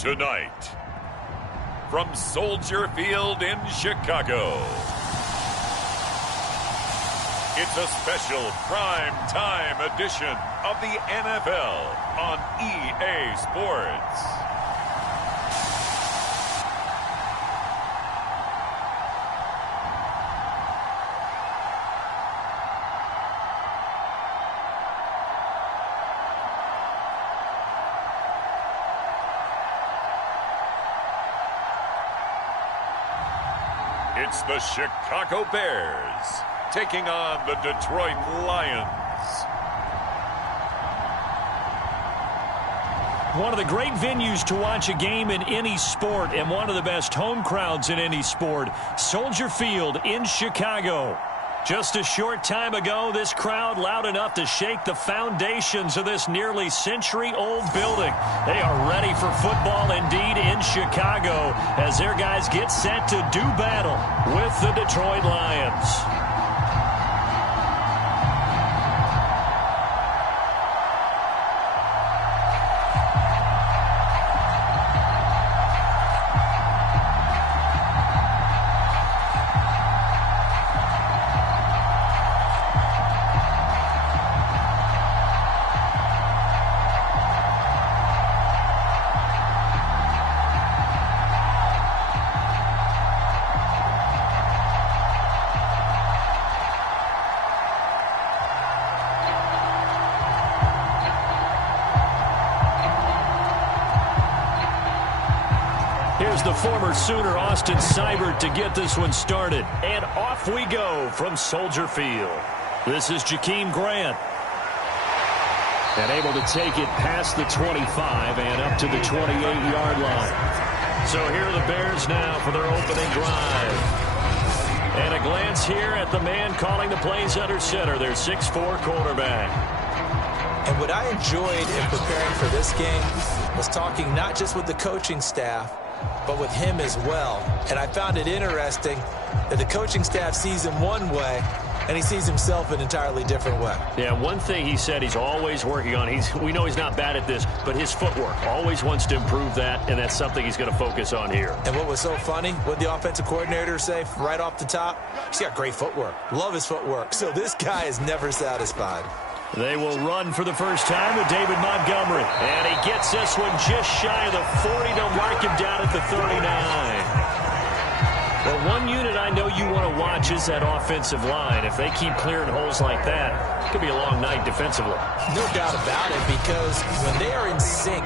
Tonight, from Soldier Field in Chicago, it's a special prime time edition of the NFL on EA Sports. It's the Chicago Bears taking on the Detroit Lions. One of the great venues to watch a game in any sport, and one of the best home crowds in any sport, Soldier Field in Chicago. Just a short time ago, this crowd loud enough to shake the foundations of this nearly century-old building. They are ready for football indeed in Chicago as their guys get set to do battle with the Detroit Lions. Here's the former Sooner, Austin Seibert, to get this one started. And off we go from Soldier Field. This is Jakeem Grant. And able to take it past the 25 and up to the 28-yard line. So here are the Bears now for their opening drive. And a glance here at the man calling the plays under center, their 6'4" quarterback. And what I enjoyed in preparing for this game was talking not just with the coaching staff, but with him as well. And I found it interesting that the coaching staff sees him one way, and he sees himself an entirely different way. Yeah, one thing he said he's always working on, we know he's not bad at this, but his footwork, always wants to improve that, and that's something he's going to focus on here. And what was so funny, what the offensive coordinator say right off the top? He's got great footwork. Love his footwork. So this guy is never satisfied. They will run for the first time with David Montgomery. And he gets this one just shy of the 40 to mark him down at the 39. Well, one unit I know you want to watch is that offensive line. If they keep clearing holes like that, it could be a long night defensively. No doubt about it, because when they are in sync,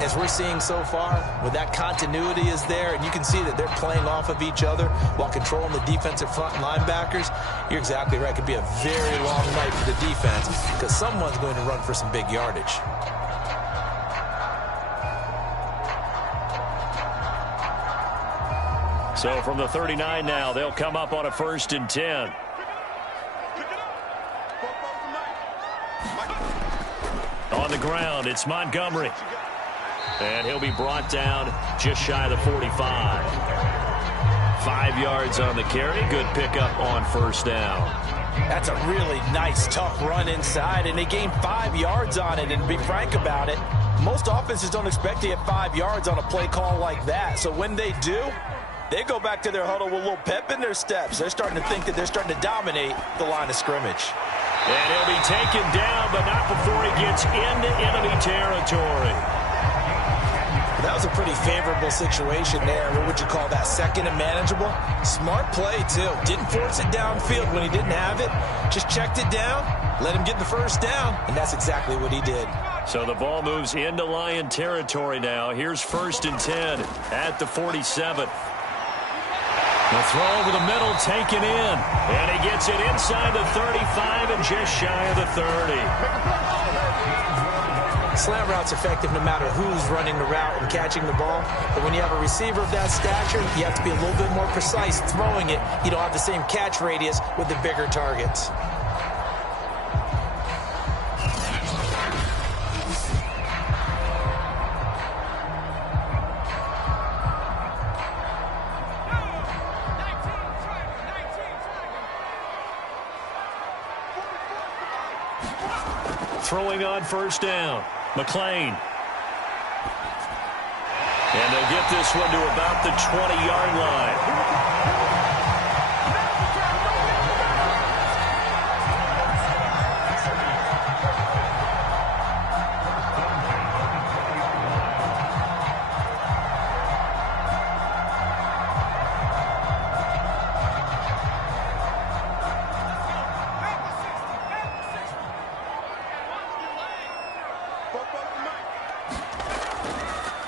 as we're seeing so far, when that continuity is there, and you can see that they're playing off of each other while controlling the defensive front linebackers, you're exactly right. It could be a very long night for the defense because someone's going to run for some big yardage. So from the 39 now, they'll come up on a 1st and 10. On the ground, it's Montgomery. And he'll be brought down just shy of the 45. 5 yards on the carry. Good pickup on 1st down. That's a really nice, tough run inside, and they gained 5 yards on it. And to be frank about it, most offenses don't expect to get 5 yards on a play call like that. So when they do, they go back to their huddle with a little pep in their steps. They're starting to think that they're starting to dominate the line of scrimmage. And he'll be taken down, but not before he gets into enemy territory. That was a pretty favorable situation there. What would you call that? Second and manageable? Smart play, too. Didn't force it downfield when he didn't have it. Just checked it down, let him get the 1st down, and that's exactly what he did. So the ball moves into Lion territory now. Here's 1st and 10 at the 47. The throw over the middle taken in. And he gets it inside the 35 and just shy of the 30. Slant route's effective no matter who's running the route and catching the ball. But when you have a receiver of that stature, you have to be a little bit more precise throwing it. You don't have the same catch radius with the bigger targets. Throwing on 1st down. McLean. And they'll get this one to about the 20-yard line.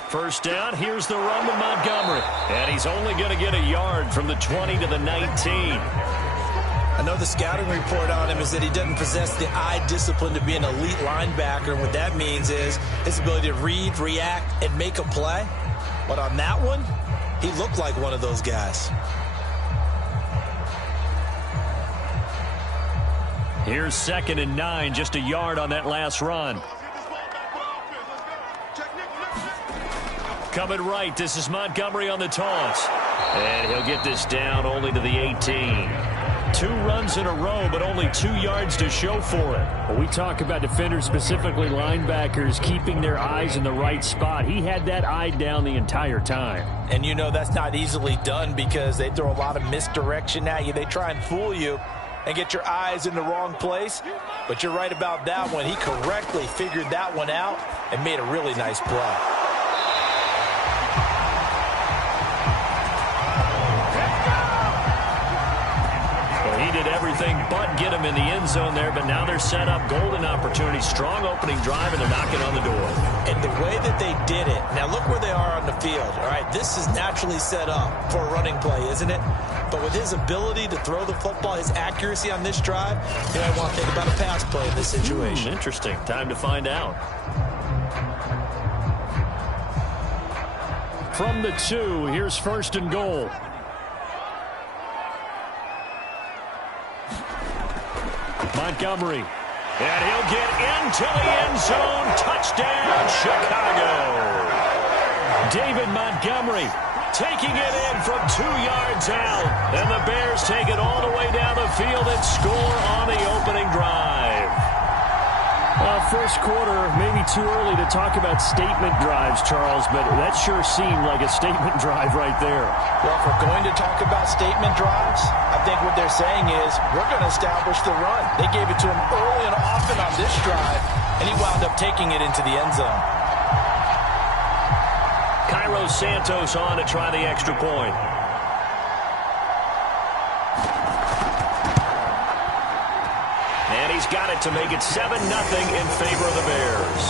First down, here's the run to Montgomery. And he's only going to get a yard from the 20 to the 19. I know the scouting report on him is that he doesn't possess the eye discipline to be an elite linebacker. And what that means is his ability to read, react, and make a play. But on that one, he looked like one of those guys. Here's 2nd and 9, just a yard on that last run. Coming right, this is Montgomery on the toss. And he'll get this down only to the 18. 2 runs in a row, but only 2 yards to show for it. Well, we talk about defenders, specifically linebackers, keeping their eyes in the right spot. He had that eye down the entire time. And you know that's not easily done because they throw a lot of misdirection at you. They try and fool you and get your eyes in the wrong place. But you're right about that one. He correctly figured that one out and made a really nice play. He did everything but get him in the end zone there, but now they're set up. Golden opportunity, strong opening drive, and they're knocking on the door. And the way that they did it, now look where they are on the field. All right, this is naturally set up for a running play, isn't it? But with his ability to throw the football, his accuracy on this drive, you might want to think about a pass play in this situation. Interesting. Time to find out. From the 2, here's 1st and goal. Montgomery. And he'll get into the end zone. Touchdown, Chicago. David Montgomery taking it in from 2 yards out. And the Bears take it all the way down the field and score on the opening drive. First quarter, maybe too early to talk about statement drives, Charles, but that sure seemed like a statement drive right there. Well, if we're going to talk about statement drives, I think what they're saying is we're going to establish the run. They gave it to him early and often on this drive, and he wound up taking it into the end zone. Cairo Santos on to try the extra point. And he's got it to make it 7-0 in favor of the Bears.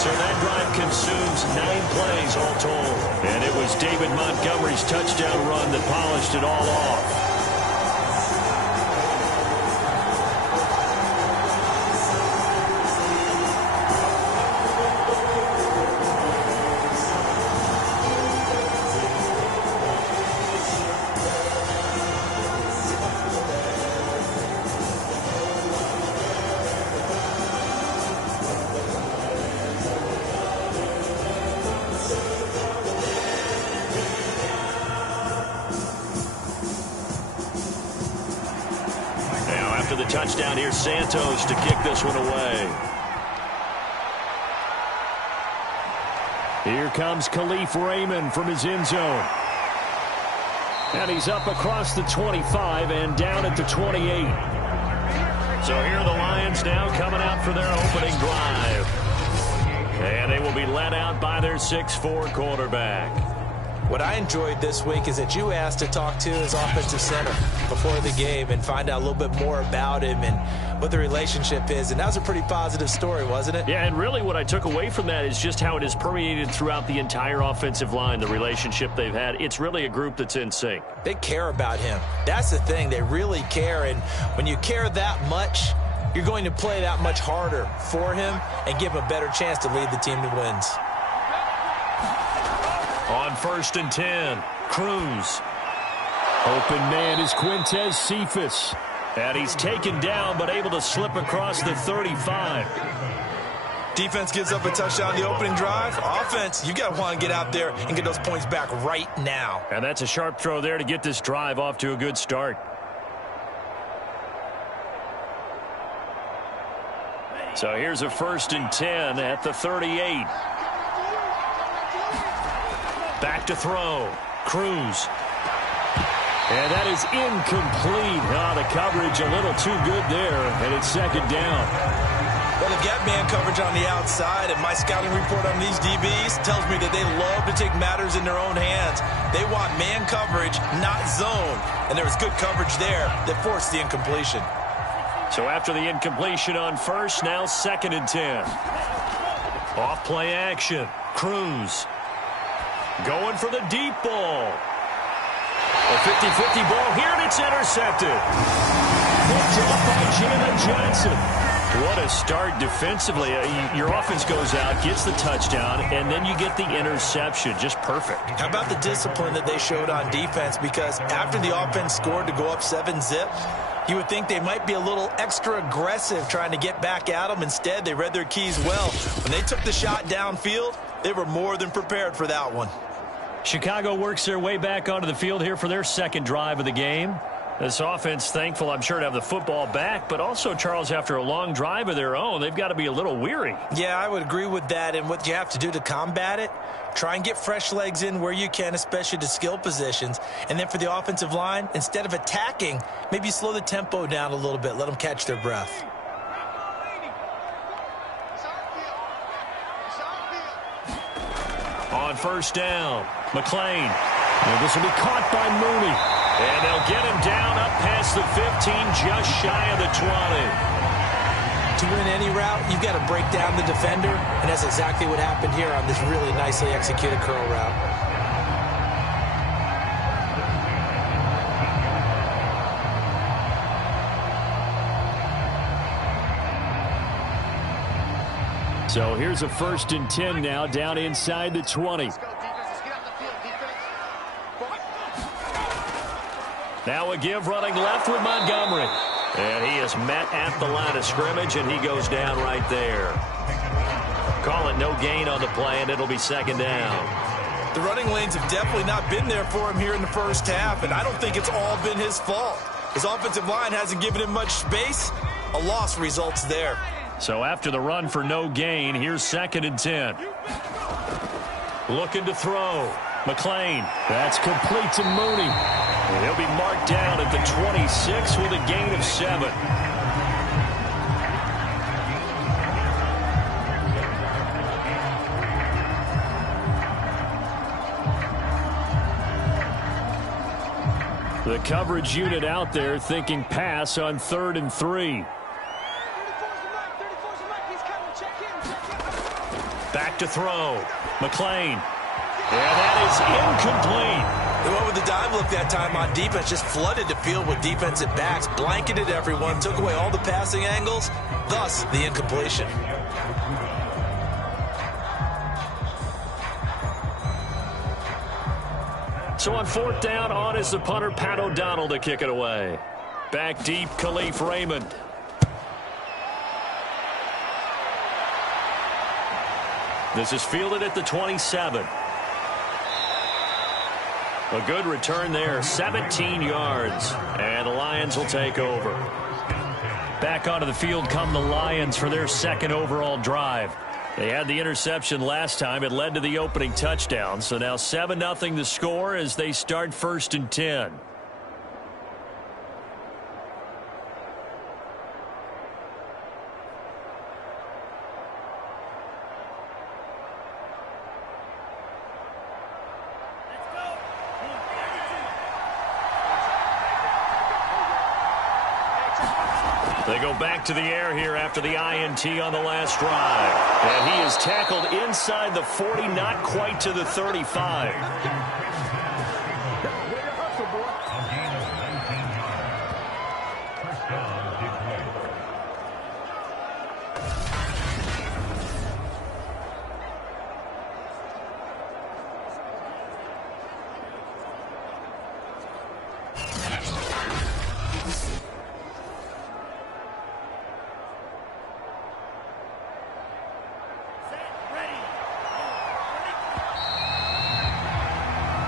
So that drive consumes 9 plays all told. And it was David Montgomery's touchdown run that polished it all off. The touchdown here, Santos to kick this one away. Here comes Khalif Raymond from his end zone. And he's up across the 25 and down at the 28. So here are the Lions now coming out for their opening drive. And they will be led out by their 6'4" quarterback. What I enjoyed this week is that you asked to talk to his offensive center before the game and find out a little bit more about him and what the relationship is. And that was a pretty positive story, wasn't it? Yeah, and really what I took away from that is just how it has permeated throughout the entire offensive line, the relationship they've had. It's really a group that's in sync. They care about him. That's the thing. They really care. And when you care that much, you're going to play that much harder for him and give him a better chance to lead the team to wins. On 1st and 10, Cruz. Open man is Quintez Cephas. And he's taken down, but able to slip across the 35. Defense gives up a touchdown the opening drive. Offense, you got to want to get out there and get those points back right now. And that's a sharp throw there to get this drive off to a good start. So here's a 1st and 10 at the 38. Back to throw. Cruz. And that is incomplete. The coverage a little too good there, and it's second down. Well, they've got man coverage on the outside, and my scouting report on these DBs tells me that they love to take matters in their own hands. They want man coverage, not zone. And there was good coverage there that forced the incompletion. So after the incompletion on first, now 2nd and 10. Off play action. Cruz. Going for the deep ball. A 50-50 ball here, and it's intercepted. Picked off by Jalen Johnson. What a start defensively. Your offense goes out, gets the touchdown, and then you get the interception. Just perfect. How about the discipline that they showed on defense? Because after the offense scored to go up 7-zip, you would think they might be a little extra aggressive trying to get back at them. Instead, they read their keys well. When they took the shot downfield, they were more than prepared for that one. Chicago works their way back onto the field here for their second drive of the game. This offense, thankful, I'm sure, to have the football back, but also, Charles, after a long drive of their own, they've got to be a little weary. Yeah, I would agree with that, and what you have to do to combat it, try and get fresh legs in where you can, especially to skill positions. And then for the offensive line, instead of attacking, maybe slow the tempo down a little bit, let them catch their breath. On first down, McLean. And this will be caught by Mooney. And they'll get him down up past the 15, just shy of the 20. To win any route, you've got to break down the defender, and that's exactly what happened here on this really nicely executed curl route. So here's a 1st and 10 now, down inside the 20. Now a give running left with Montgomery. And he is met at the line of scrimmage, and he goes down right there. Call it no gain on the play, and it'll be 2nd down. The running lanes have definitely not been there for him here in the first half, and I don't think it's all been his fault. His offensive line hasn't given him much space. A loss results there. So after the run for no gain, here's 2nd and 10. Looking to throw. McLean. That's complete to Mooney. And he'll be marked down at the 26 with a gain of 7. The coverage unit out there thinking pass on 3rd and 3. Back to throw. McLean. And that is incomplete. They went with the dime look that time on defense, just flooded the field with defensive backs, blanketed everyone, took away all the passing angles, thus the incompletion. So on 4th down, on is the punter, Pat O'Donnell, to kick it away. Back deep, Khalif Raymond. This is fielded at the 27. A good return there, 17 yards. And the Lions will take over. Back onto the field come the Lions for their 2nd overall drive. They had the interception last time. It led to the opening touchdown. So now 7-0 the score as they start 1st and 10. They go back to the air here after the INT on the last drive. And he is tackled inside the 40, not quite to the 35.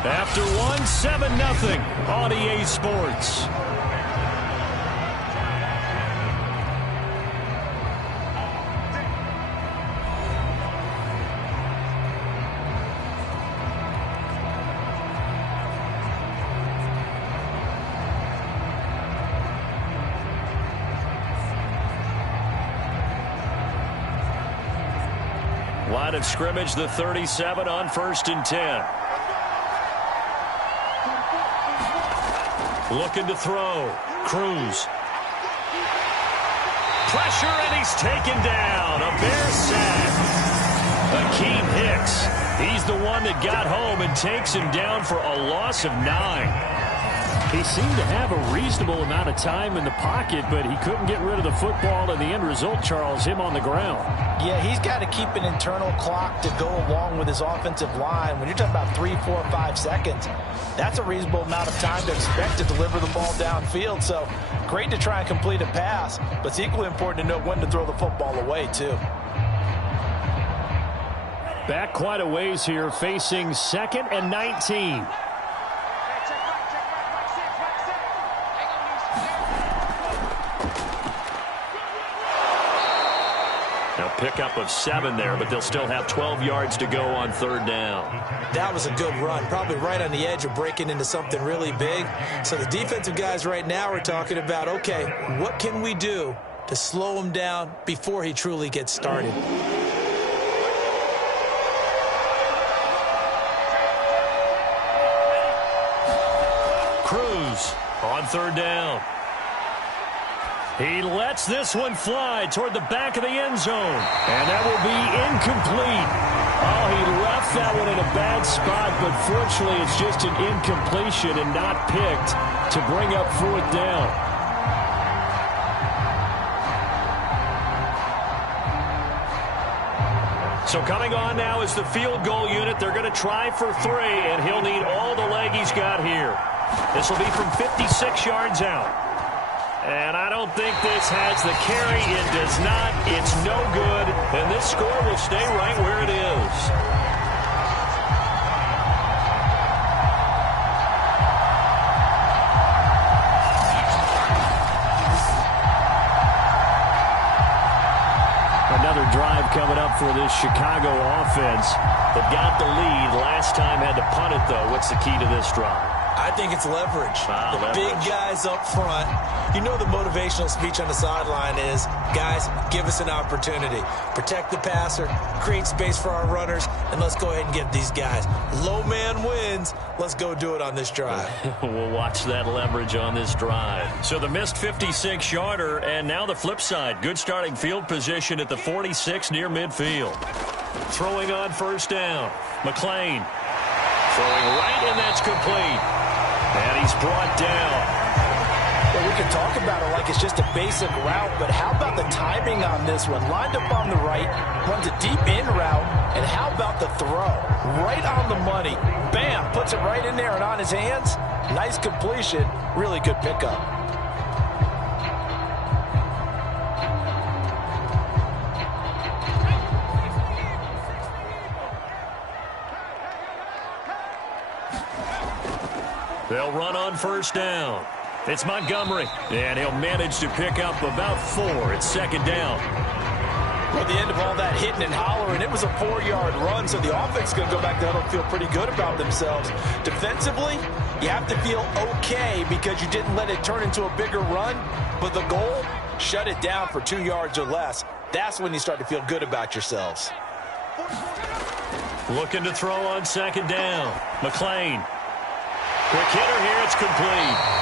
After one, 7-0 on EA Sports. Line of scrimmage, the 37 on 1st and 10. Looking to throw. Cruz. Pressure, and he's taken down. A Bear sack. Akeem Hicks. He's the one that got home and takes him down for a loss of 9. He seemed to have a reasonable amount of time in the pocket, but he couldn't get rid of the football, and the end result, Charles, him on the ground. Yeah, he's got to keep an internal clock to go along with his offensive line. When you're talking about 3, 4, 5 seconds, that's a reasonable amount of time to expect to deliver the ball downfield. So great to try and complete a pass, but it's equally important to know when to throw the football away, too. Back quite a ways here, facing 2nd and 19. Now pickup of 7 there, but they'll still have 12 yards to go on 3rd down. That was a good run, probably right on the edge of breaking into something really big. So the defensive guys right now are talking about, okay, what can we do to slow him down before he truly gets started? Cruz on 3rd down. He lets this one fly toward the back of the end zone. And that will be incomplete. Oh, he left that one in a bad spot, but fortunately it's just an incompletion and not picked to bring up 4th down. So coming on now is the field goal unit. They're going to try for 3, and he'll need all the leg he's got here. This will be from 56 yards out. And I don't think this has the carry. It does not. It's no good. And this score will stay right where it is. Another drive coming up for this Chicago offense. They've got the lead. Last time had to punt it, though. What's the key to this drive? I think it's leverage. Leverage. Big guys up front. You know the motivational speech on the sideline is, guys, give us an opportunity. Protect the passer, create space for our runners, and let's go ahead and get these guys. Low man wins. Let's go do it on this drive. We'll watch that leverage on this drive. So the missed 56-yarder, and now the flip side. Good starting field position at the 46 near midfield. Throwing on 1st down. McClain. Throwing right, and that's complete. And he's brought down. Well, we can talk about it like it's just a basic route, but how about the timing on this one? Lined up on the right, runs a deep in route, and how about the throw? Right on the money. Bam, puts it right in there and on his hands. Nice completion. Really good pickup. They'll run on 1st down. It's Montgomery, and he'll manage to pick up about 4 at 2nd down. Well, at the end of all that hitting and hollering, it was a 4-yard run, so the offense is going to go back there and feel pretty good about themselves. Defensively, you have to feel okay because you didn't let it turn into a bigger run, but the goal, shut it down for 2 yards or less. That's when you start to feel good about yourselves. Looking to throw on 2nd down. McClain. Quick hitter here, it's complete.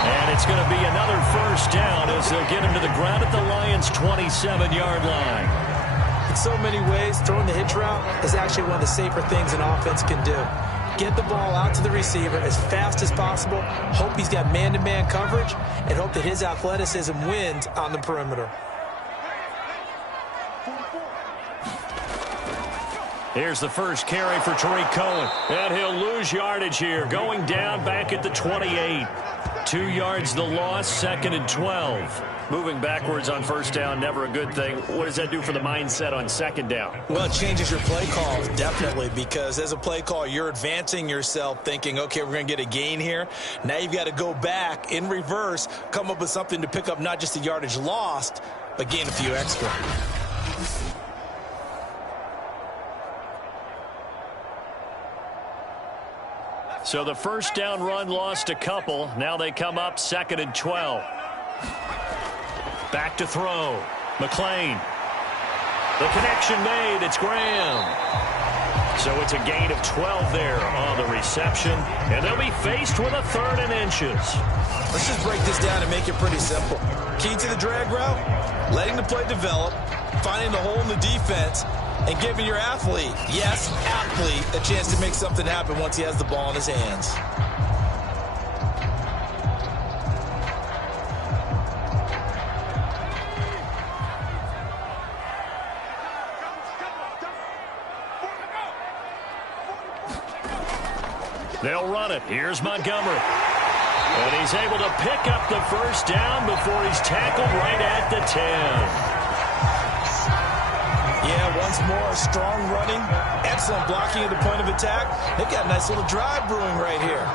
And it's going to be another 1st down as they'll get him to the ground at the Lions' 27-yard line. In so many ways, throwing the hitch route is actually one of the safer things an offense can do. Get the ball out to the receiver as fast as possible, hope he's got man-to-man coverage, and hope that his athleticism wins on the perimeter. Here's the first carry for Tariq Cohen. And he'll lose yardage here, going down back at the 28. 2 yards the loss, 2nd and 12. Moving backwards on 1st down, never a good thing. What does that do for the mindset on 2nd down? Well, it changes your play calls, definitely, because as a play call, you're advancing yourself thinking, okay, we're going to get a gain here. Now you've got to go back in reverse, come up with something to pick up not just the yardage lost, but gain a few extra. So the 1st down run lost a couple. Now they come up 2nd and 12. Back to throw. McClain. The connection made. It's Graham. So it's a gain of 12 there on the reception, and they'll be faced with a 3rd and inches. Let's just break this down and make it pretty simple. Key to the drag route, letting the play develop, finding the hole in the defense, and giving your athlete, yes, athlete, a chance to make something happen once he has the ball in his hands. They'll run it. Here's Montgomery. And he's able to pick up the first down before he's tackled right at the 10. Yeah, once more, strong running, excellent blocking at the point of attack. They've got a nice little drive brewing right here.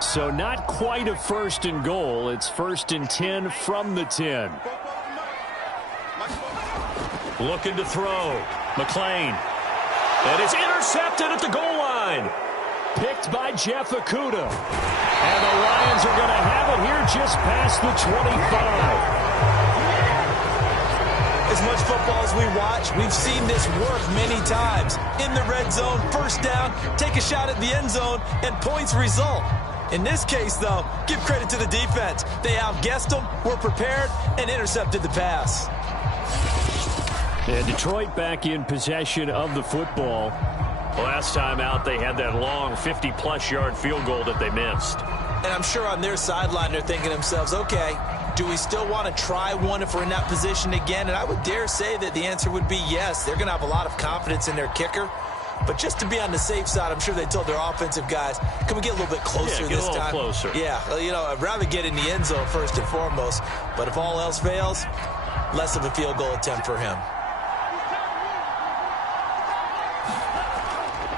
So not quite a 1st and goal. It's 1st and 10 from the 10. Looking to throw. McLean. And it's intercepted at the goal line. Picked by Jeff Okudah. And the Lions are going to have it here just past the 25. As much football as we watch, we've seen this work many times. In the red zone, first down, take a shot at the end zone, and points result. In this case, though, give credit to the defense. They outguessed them, were prepared, and intercepted the pass. And Detroit back in possession of the football. Last time out, they had that long 50-plus yard field goal that they missed. And I'm sure on their sideline they're thinking to themselves, okay, do we still want to try one if we're in that position again? And I would dare say that the answer would be yes. They're going to have a lot of confidence in their kicker. But just to be on the safe side, I'm sure they told their offensive guys, can we get a little bit closer this time? Get a little closer. Yeah, well, you know, I'd rather get in the end zone first and foremost. But if all else fails, less of a field goal attempt for him.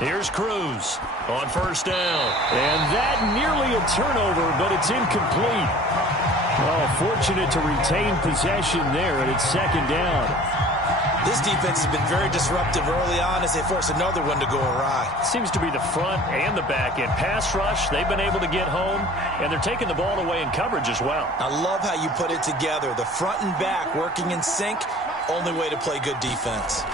Here's Cruz on first down. And that nearly a turnover, but it's incomplete. Oh, fortunate to retain possession there, and it's 2nd down. This defense has been very disruptive early on as they force another one to go awry. Seems to be the front and the back end. Pass rush, they've been able to get home, and they're taking the ball away in coverage as well. I love how you put it together. The front and back working in sync, only way to play good defense.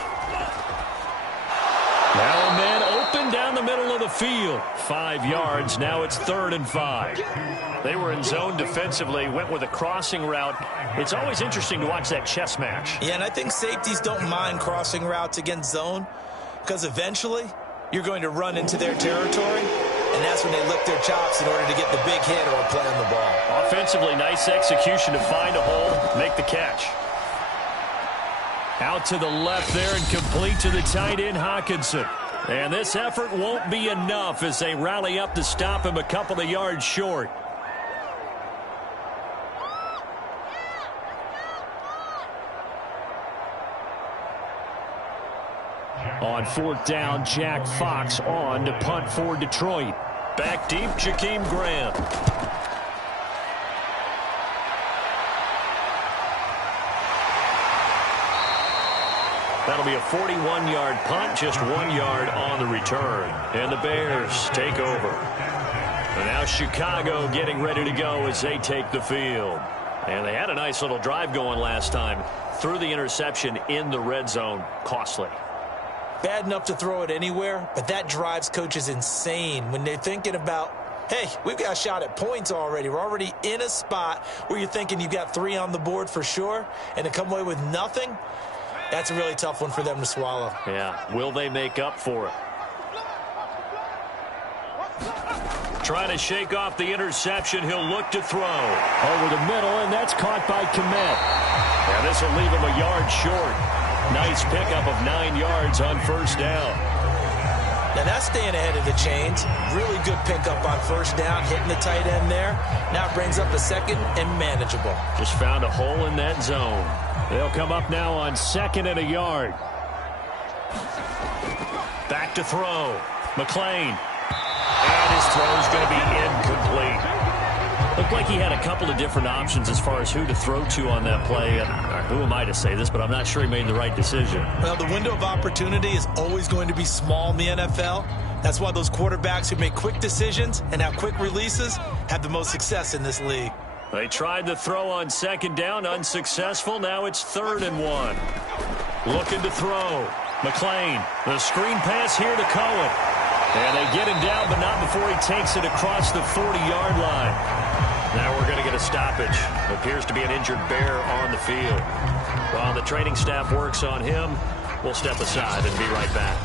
Now a man open down the middle of the field. 5 yards, now it's 3rd and 5. They were in zone defensively, went with a crossing route. It's always interesting to watch that chess match. Yeah, and I think safeties don't mind crossing routes against zone because eventually you're going to run into their territory, and that's when they lick their chops in order to get the big hit or play on the ball. Offensively, nice execution to find a hole, make the catch. Out to the left there and complete to the tight end, Hawkinson. And this effort won't be enough as they rally up to stop him a couple of yards short. On 4th down, Jack Fox on to punt for Detroit. Back deep, Jakeem Grant. That'll be a 41-yard punt, just 1 yard on the return. And the Bears take over. And now Chicago getting ready to go as they take the field. And they had a nice little drive going last time. Threw the interception in the red zone. Costly. Bad enough to throw it anywhere, but that drives coaches insane when they're thinking about, hey, we've got a shot at points already. We're already in a spot where you're thinking you've got 3 on the board for sure, and to come away with nothing, that's a really tough one for them to swallow. Yeah, will they make up for it? Trying to shake off the interception. He'll look to throw. Over the middle, and that's caught by Kmet. And this will leave him a yard short. Nice pickup of 9 yards on first down. Now that's staying ahead of the chains. Really good pickup on first down, hitting the tight end there. Now it brings up a 2nd and manageable. Just found a hole in that zone. They'll come up now on 2nd and a yard. Back to throw. McLean. And his throw is going to be incomplete. Looked like he had a couple of different options as far as who to throw to on that play. And who am I to say this, but I'm not sure he made the right decision. Well, the window of opportunity is always going to be small in the NFL. That's why those quarterbacks who make quick decisions and have quick releases have the most success in this league. They tried the throw on second down, unsuccessful. Now it's 3rd and 1. Looking to throw. McLean, the screen pass here to Cohen. And they get him down, but not before he takes it across the 40-yard line. Now we're going to get a stoppage. Appears to be an injured Bear on the field. While the training staff works on him, we'll step aside and be right back.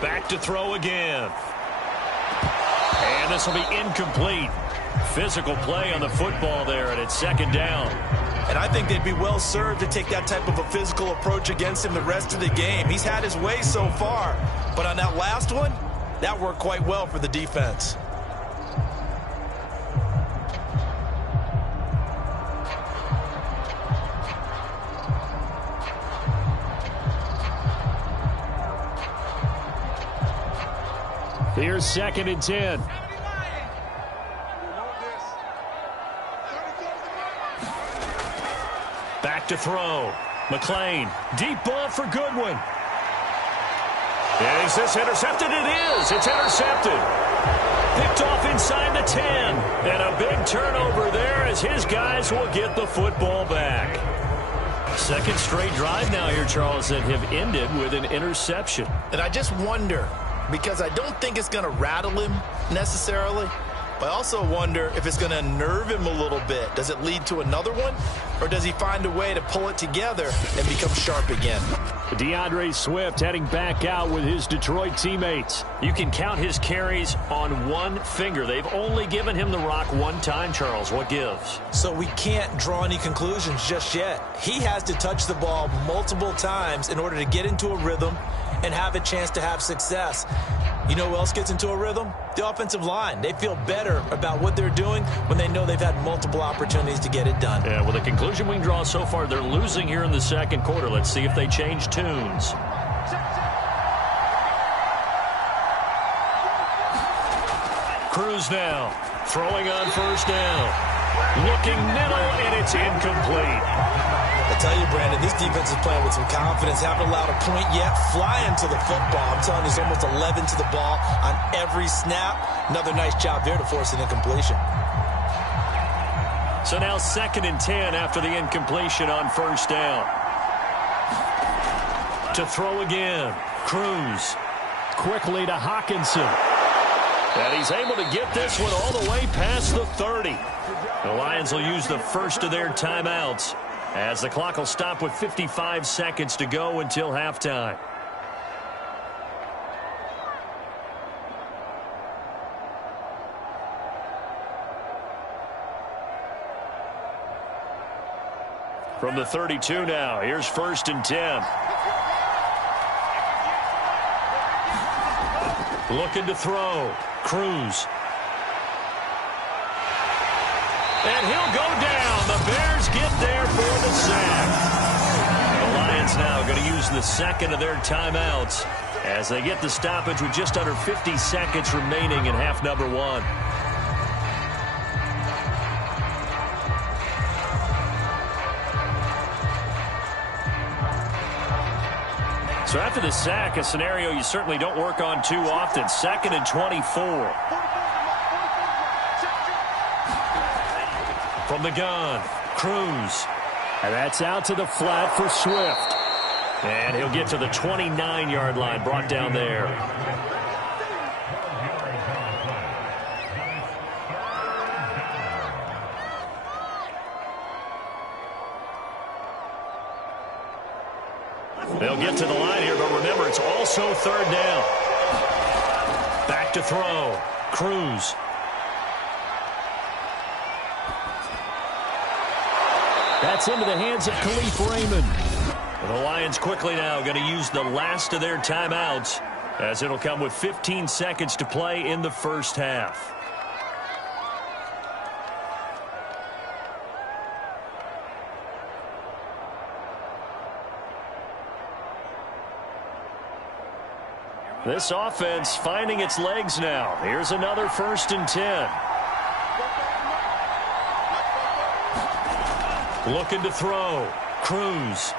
Back to throw again. And this will be incomplete. Physical play on the football there, and it's 2nd down. And I think they'd be well served to take that type of a physical approach against him the rest of the game. He's had his way so far. But on that last one, that worked quite well for the defense. Here's 2nd and 10. Back to throw. McLean, deep ball for Goodwin. Is this intercepted? It is. It's intercepted. Picked off inside the 10. And a big turnover there as his guys will get the football back. 2nd straight drive now here, Charles, that have ended with an interception. And I just wonder, because I don't think it's going to rattle him necessarily, but I also wonder if it's going to nerve him a little bit. Does it lead to another one, or does he find a way to pull it together and become sharp again? DeAndre Swift heading back out with his Detroit teammates. You can count his carries on one finger. They've only given him the rock one time, Charles. What gives? So we can't draw any conclusions just yet. He has to touch the ball multiple times in order to get into a rhythm and have a chance to have success. You know who else gets into a rhythm? The offensive line. They feel better about what they're doing when they know they've had multiple opportunities to get it done. Yeah, well, the conclusion we can draw so far, they're losing here in the 2nd quarter. Let's see if they change tunes. Cruz now, throwing on 1st down. Looking middle, and it's incomplete. I tell you, Brandon, this defense is playing with some confidence. Haven't allowed a point yet. Flying to the football. I'm telling you, it's almost 11 to the ball on every snap. Another nice job there to force an incompletion. So now 2nd and 10 after the incompletion on 1st down. To throw again. Cruz. Quickly to Hawkinson. And he's able to get this one all the way past the 30. The Lions will use the first of their timeouts as the clock will stop with 55 seconds to go until halftime. From the 32 now, here's 1st and 10. Looking to throw. Cruz. And he'll go down. The Bears get there for the sack. The Lions now going to use the 2nd of their timeouts as they get the stoppage with just under 50 seconds remaining in half number 1. So after the sack, a scenario you certainly don't work on too often. 2nd and 24. From the gun, Cruz. And that's out to the flat for Swift. And he'll get to the 29-yard line, brought down there. They'll get to the line here, but remember, it's also third down. Back to throw. Cruz. That's into the hands of Khalif Raymond. The Lions quickly now going to use the last of their timeouts, as it'll come with 15 seconds to play in the first half. This offense finding its legs now. Here's another 1st and 10. Looking to throw. Cruz.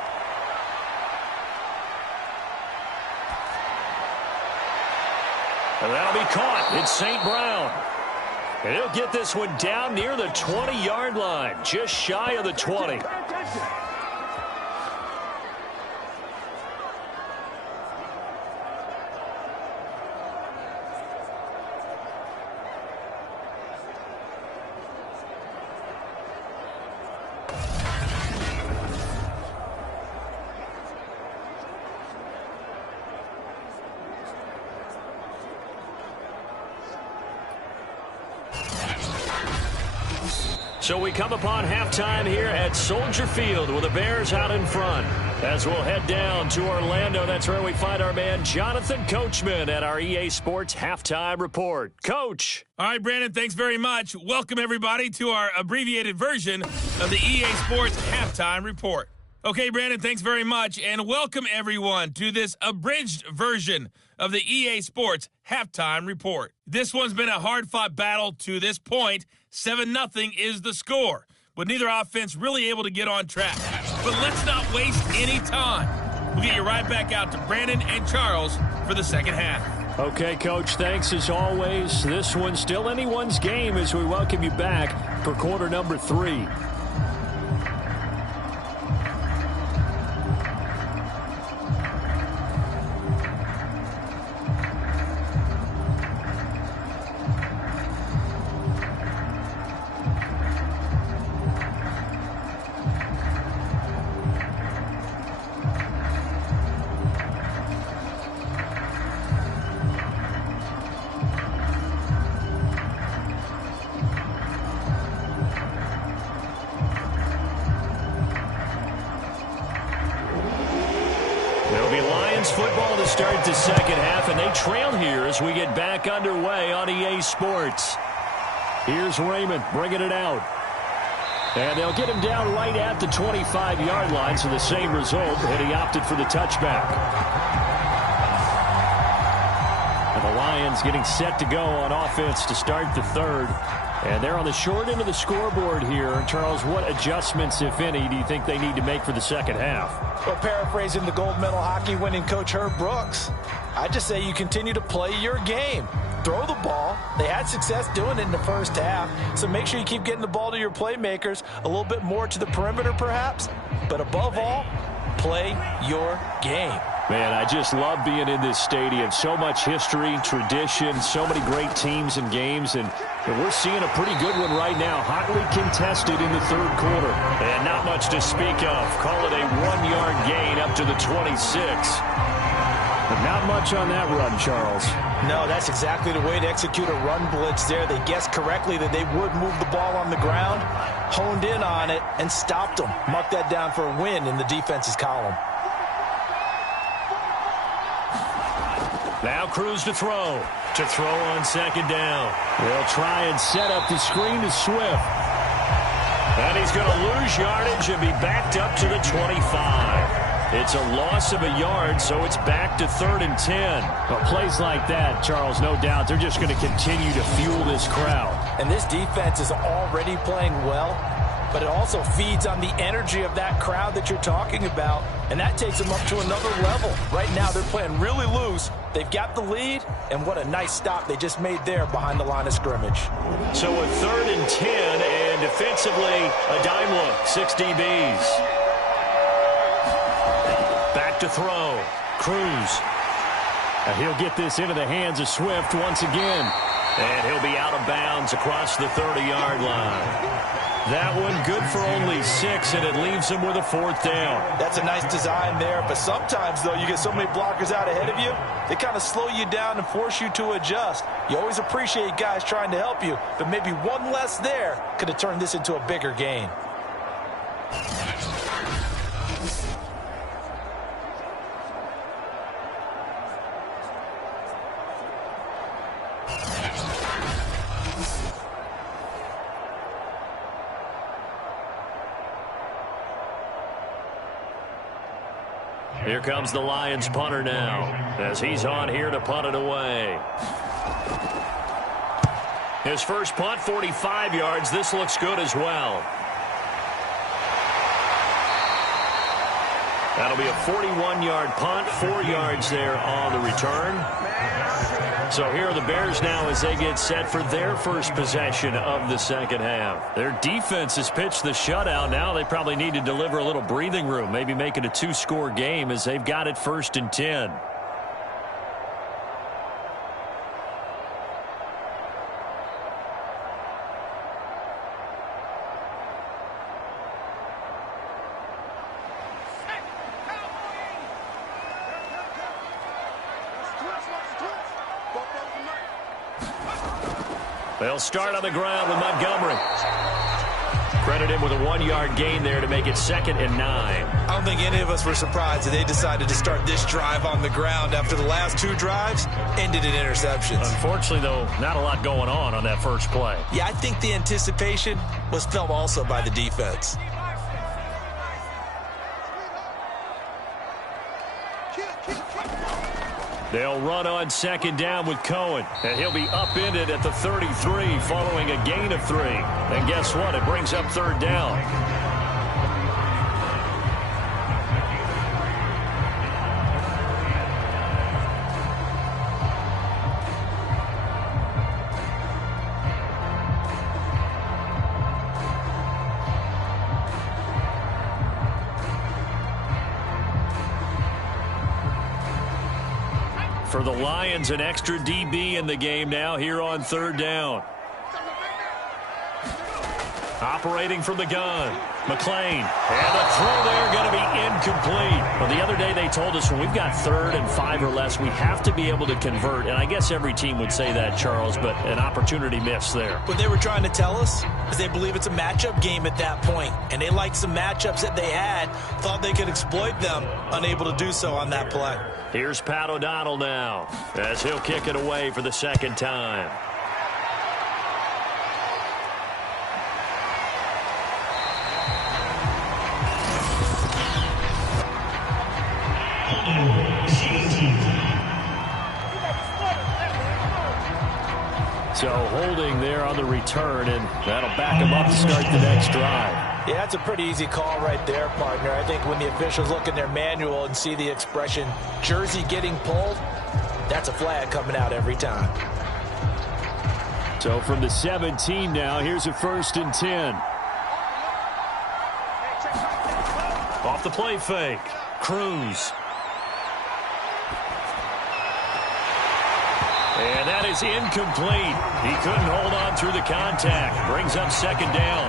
And that'll be caught. It's St. Brown. And he'll get this one down near the 20-yard line, just shy of the 20. So we come upon halftime here at Soldier Field with the Bears out in front. As we'll head down to Orlando, that's where we find our man Jonathan Coachman at our EA Sports Halftime Report. Coach. All right, Brandon, thanks very much. Welcome, everybody, to our abbreviated version of the EA Sports Halftime Report. Okay, Brandon, thanks very much, and welcome, everyone, to this abridged version of the EA Sports Halftime Report. This one's been a hard-fought battle to this point. 7-0 is the score, with neither offense really able to get on track. But let's not waste any time. We'll get you right back out to Brandon and Charles for the second half. Okay, Coach, thanks as always. This one's still anyone's game as we welcome you back for quarter number 3. Football to start the second half, and they trail here as we get back underway on EA Sports. Here's Raymond bringing it out. And they'll get him down right at the 25-yard line, so the same result, and he opted for the touchback. And the Lions getting set to go on offense to start the third. And they're on the short end of the scoreboard here. Charles, what adjustments, if any, do you think they need to make for the second half? Well, paraphrasing the gold medal hockey winning coach Herb Brooks, I just say you continue to play your game. Throw the ball. They had success doing it in the first half, so make sure you keep getting the ball to your playmakers, a little bit more to the perimeter perhaps, but above all, play your game. Man, I just love being in this stadium. So much history, tradition, so many great teams and games, and we're seeing a pretty good one right now. Hotly contested in the third quarter. And not much to speak of. Call it a 1-yard gain up to the 26. But not much on that run, Charles. No, that's exactly the way to execute a run blitz there. They guessed correctly that they would move the ball on the ground, honed in on it, and stopped them. Mark that down for a win in the defense's column. Now Cruz to throw. To throw on second down. They'll try and set up the screen to Swift. And he's going to lose yardage and be backed up to the 25. It's a loss of a yard, so it's back to 3rd and 10. But plays like that, Charles, no doubt, they're just going to continue to fuel this crowd. And this defense is already playing well, but it also feeds on the energy of that crowd that you're talking about, and that takes them up to another level. Right now, they're playing really loose. They've got the lead, and what a nice stop they just made there behind the line of scrimmage. So a 3rd and 10, and defensively, a dime look, 6 DBs. Back to throw. Cruz. And he'll get this into the hands of Swift once again. And he'll be out of bounds across the 30-yard line. That one good for only 6, and it leaves him with a 4th down. That's a nice design there, but sometimes, though, you get so many blockers out ahead of you, they kind of slow you down and force you to adjust. You always appreciate guys trying to help you, but maybe one less there could have turned this into a bigger gain. Here comes the Lions punter now, as he's on here to punt it away. His first punt, 45 yards. This looks good as well. That'll be a 41-yard punt, 4 yards there on the return. So here are the Bears now as they get set for their first possession of the second half. Their defense has pitched the shutout. Now they probably need to deliver a little breathing room, maybe make it a 2-score game as they've got it 1st and 10. They'll start on the ground with Montgomery. Credit him with a 1-yard gain there to make it 2nd and 9. I don't think any of us were surprised that they decided to start this drive on the ground after the last 2 drives ended in interceptions. Unfortunately, though, not a lot going on that first play. Yeah, I think the anticipation was felt also by the defense. They'll run on 2nd down with Cohen, and he'll be upended at the 33 following a gain of 3. And guess what? It brings up 3rd down. For the Lions, an extra DB in the game now here on 3rd down. Operating from the gun, McLean. And the throw there going to be incomplete. Well, the other day they told us when we've got 3rd and 5 or less, we have to be able to convert. And I guess every team would say that, Charles, but an opportunity missed there. What they were trying to tell us is they believe it's a matchup game at that point. And they liked some matchups that they had, thought they could exploit them, unable to do so on that play. Here's Pat O'Donnell now as he'll kick it away for the 2nd time. So holding there on the return, and that'll back him up to start the next drive. Yeah, that's a pretty easy call right there, partner. I think when the officials look in their manual and see the expression jersey getting pulled, that's a flag coming out every time. So from the 17 now, here's a 1st and 10. Off the play fake. Cruz. And that is incomplete. He couldn't hold on through the contact. Brings up 2nd down.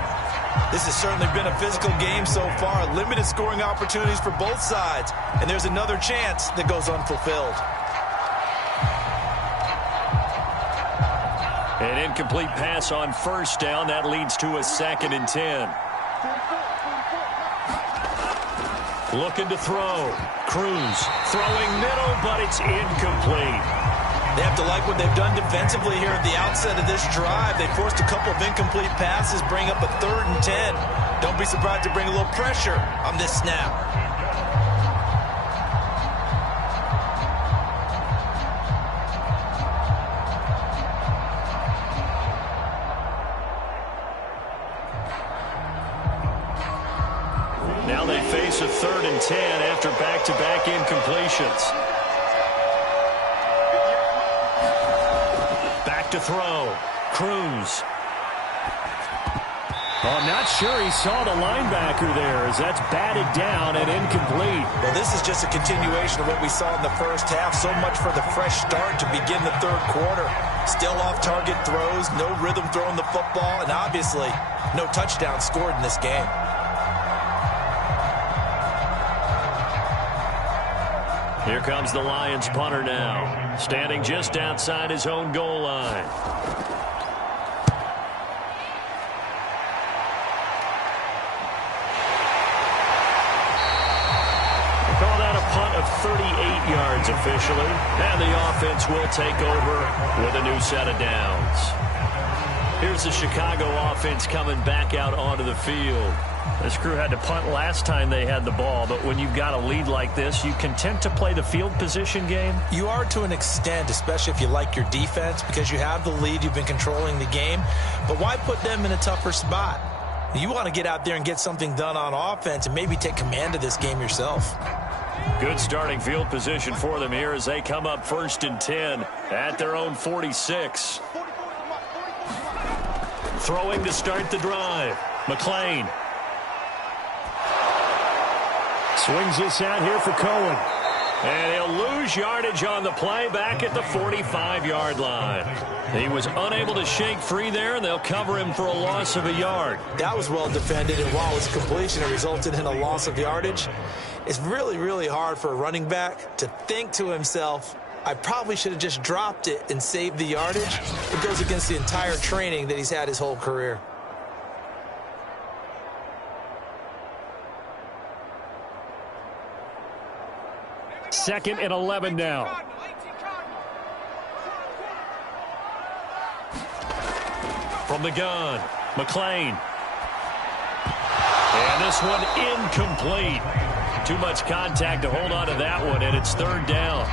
This has certainly been a physical game so far. Limited scoring opportunities for both sides. And there's another chance that goes unfulfilled. An incomplete pass on 1st down. That leads to a 2nd and 10. Looking to throw. Cruz throwing middle, but it's incomplete. They have to like what they've done defensively here at the outset of this drive. They forced a couple of incomplete passes, bring up a 3rd and 10. Don't be surprised to bring a little pressure on this snap. Now they face a 3rd and 10 after back-to-back incompletions. Back to throw. Cruz. Oh, I'm not sure he saw the linebacker there as that's batted down and incomplete. Well, this is just a continuation of what we saw in the first half. So much for the fresh start to begin the 3rd quarter. Still off-target throws, no rhythm throwing the football, and obviously no touchdown scored in this game. Here comes the Lions punter now, standing just outside his own goal line. They call that a punt of 38 yards officially, and the offense will take over with a new set of downs. Here's the Chicago offense coming back out onto the field. This crew had to punt last time they had the ball, but when you've got a lead like this, you content to play the field position game? You are to an extent, especially if you like your defense, because you have the lead, you've been controlling the game. But why put them in a tougher spot? You want to get out there and get something done on offense and maybe take command of this game yourself. Good starting field position for them here as they come up 1st and 10 at their own 46. Throwing to start the drive. McLean. Swings this out here for Cohen. And he'll lose yardage on the play back at the 45-yard line. He was unable to shake free there, and they'll cover him for a loss of a yard. That was well defended, and while his completion resulted in a loss of yardage, it's really, really hard for a running back to think to himself, I probably should have just dropped it and saved the yardage. It goes against the entire training that he's had his whole career. Second and 11 now. From the gun, McLean. And this one incomplete. Too much contact to hold on to that one, and it's 3rd down.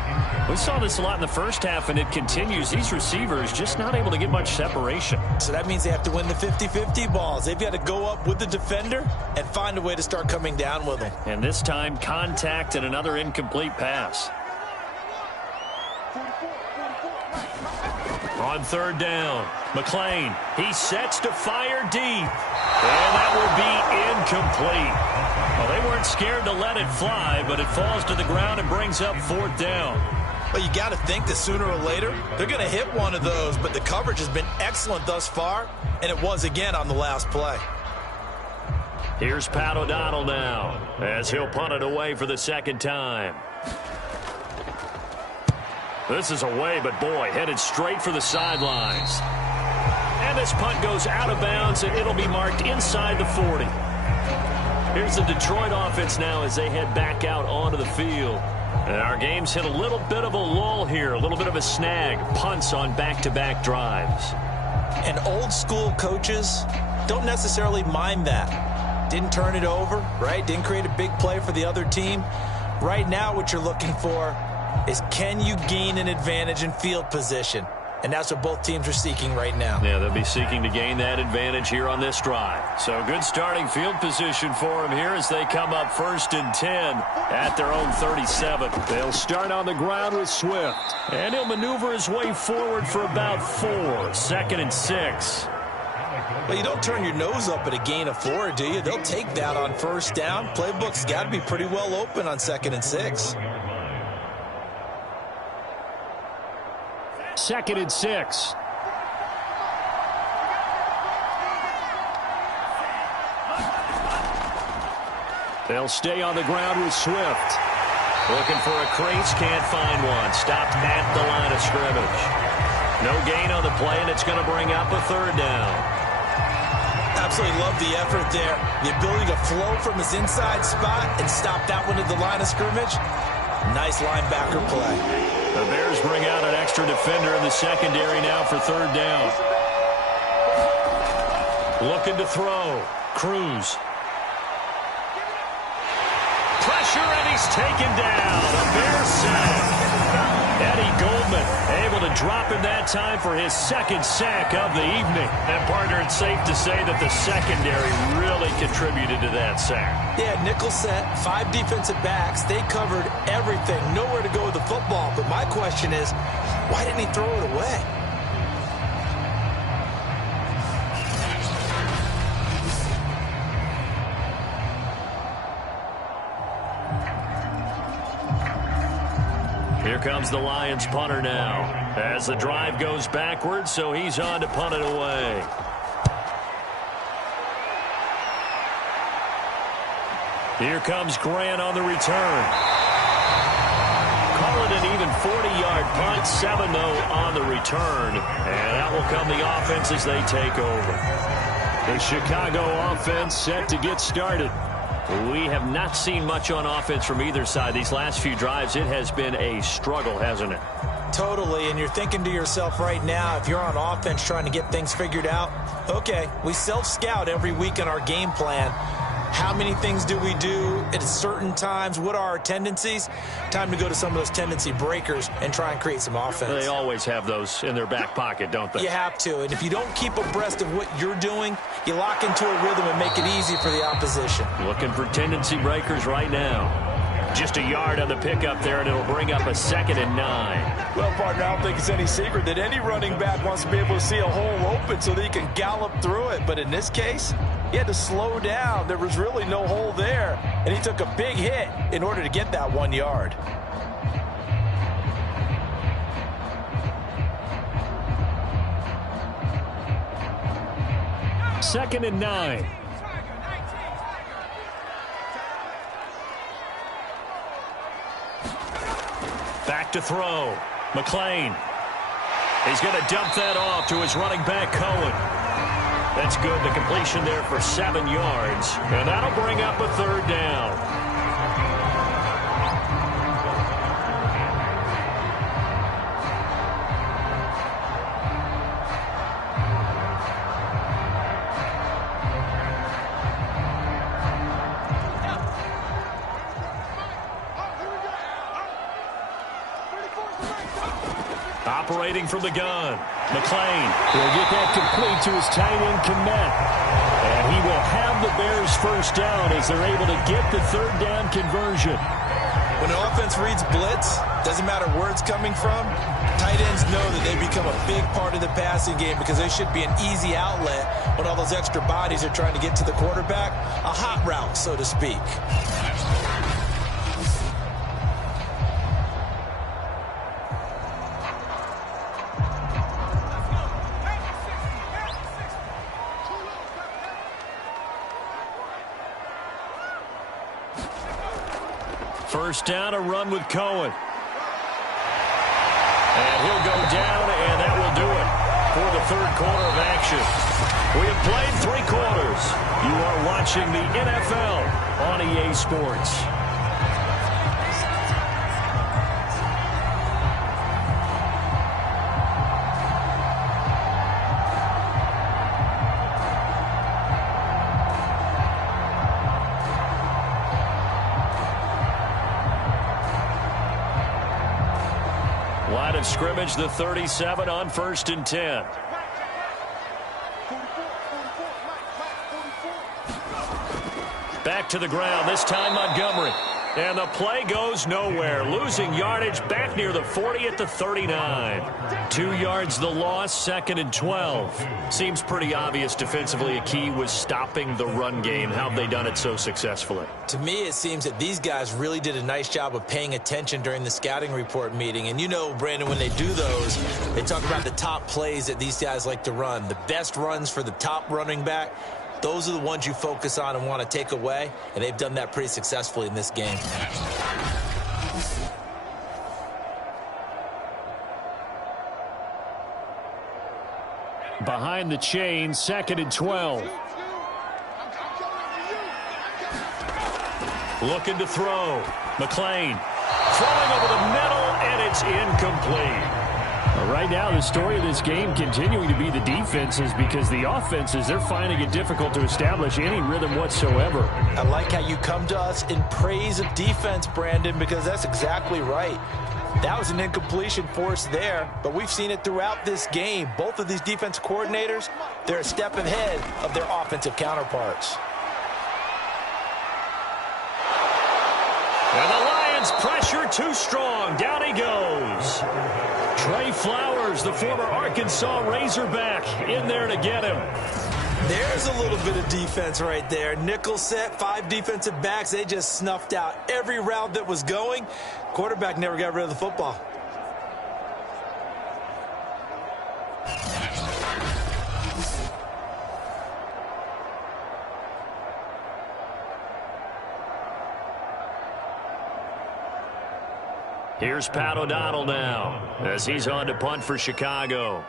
We saw this a lot in the first half, and it continues. These receivers just not able to get much separation. So that means they have to win the 50-50 balls. They've got to go up with the defender and find a way to start coming down with them. And this time, contact and another incomplete pass. On 3rd down, McLean. He sets to fire deep. And that will be incomplete. Well, they weren't scared to let it fly, but it falls to the ground and brings up 4th down. Well, you got to think that sooner or later, they're going to hit one of those, but the coverage has been excellent thus far, and it was again on the last play. Here's Pat O'Donnell now, as he'll punt it away for the 2nd time. This is away, but boy, headed straight for the sidelines. And this punt goes out of bounds, and it'll be marked inside the 40. Here's the Detroit offense now as they head back out onto the field. And our game's hit a little bit of a lull here, a little bit of a snag. Punts on back-to-back drives. And old-school coaches don't necessarily mind that. Didn't turn it over, right? Didn't create a big play for the other team. Right now what you're looking for is, can you gain an advantage in field position? And that's what both teams are seeking right now. Yeah, they'll be seeking to gain that advantage here on this drive. So good starting field position for them here as they come up 1st and 10 at their own 37. They'll start on the ground with Swift. And he'll maneuver his way forward for about 4. 2nd and 6. Well, you don't turn your nose up at a gain of 4, do you? They'll take that on 1st down. Playbook's got to be pretty well open on 2nd and 6. 2nd and 6. They'll stay on the ground with Swift. Looking for a crease, can't find one. Stopped at the line of scrimmage. No gain on the play, and it's going to bring up a 3rd down. Absolutely love the effort there. The ability to flow from his inside spot and stop that one at the line of scrimmage. Nice linebacker play. The Bears bring out an extra defender in the secondary now for 3rd down. Looking to throw. Cruz. Pressure, and he's taken down. A Bears sack. Eddie Goldman able to drop him that time for his 2nd sack of the evening. And, partner, it's safe to say that the secondary really contributed to that sack. They had nickel set, 5 defensive backs. They covered everything. Nowhere to go with the football. But my question is, why didn't he throw it away? Here comes the Lions punter now as the drive goes backwards, so he's on to punt it away. Here comes Grant on the return. Call it an even 40-yard punt, 7-0 on the return, and out will come the offense as they take over. The Chicago offense set to get started. We have not seen much on offense from either side. These last few drives, it has been a struggle, hasn't it? Totally, and you're thinking to yourself right now, if you're on offense trying to get things figured out, okay, we self-scout every week on our game plan. How many things do we do at certain times? What are our tendencies? Time to go to some of those tendency breakers and try and create some offense. They always have those in their back pocket, don't they? You have to, and if you don't keep abreast of what you're doing, you lock into a rhythm and make it easy for the opposition. Looking for tendency breakers right now. Just a yard on the pickup there, and it'll bring up a 2nd and 9. Well, partner, I don't think it's any secret that any running back wants to be able to see a hole open so that he can gallop through it. But in this case, he had to slow down. There was really no hole there, and he took a big hit in order to get that 1 yard. Second and 9. Back to throw. McLean. He's going to dump that off to his running back, Cohen. That's good. The completion there for 7 yards. And that'll bring up a 3rd down. Operating from the gun. McLean will get that complete to his tight end, Kmet. And he will have the Bears first down as they're able to get the 3rd down conversion. When an offense reads blitz, doesn't matter where it's coming from, tight ends know that they become a big part of the passing game because they should be an easy outlet when all those extra bodies are trying to get to the quarterback. A hot route, so to speak. First down, a run with Cohen. And he'll go down, and that will do it for the 3rd quarter of action. We have played 3 quarters. You are watching the NFL on EA Sports. Line of scrimmage, the 37 on 1st and 10. Back to the ground, this time Montgomery. And the play goes nowhere. Losing yardage back near the 40 at the 39. 2 yards the loss, 2nd and 12. Seems pretty obvious defensively a key was stopping the run game. How have they done it so successfully? To me, it seems that these guys really did a nice job of paying attention during the scouting report meeting. And you know, Brandon, when they do those, they talk about the top plays that these guys like to run. The best runs for the top running back. Those are the ones you focus on and want to take away, and they've done that pretty successfully in this game. Behind the chain, 2nd and 12. Looking to throw. McLean throwing over the middle, and it's incomplete. Right now, the story of this game continuing to be the defenses because the offenses, they're finding it difficult to establish any rhythm whatsoever. I like how you come to us in praise of defense, Brandon, because that's exactly right. That was an incompletion force there, but we've seen it throughout this game. Both of these defense coordinators, they're a step ahead of their offensive counterparts. And the Lions pressure too strong. Down he goes. Trey Flowers, the former Arkansas Razorback, in there to get him. There's a little bit of defense right there. Nickel set, 5 defensive backs. They just snuffed out every route that was going. Quarterback never got rid of the football. Here's Pat O'Donnell now as he's on to punt for Chicago.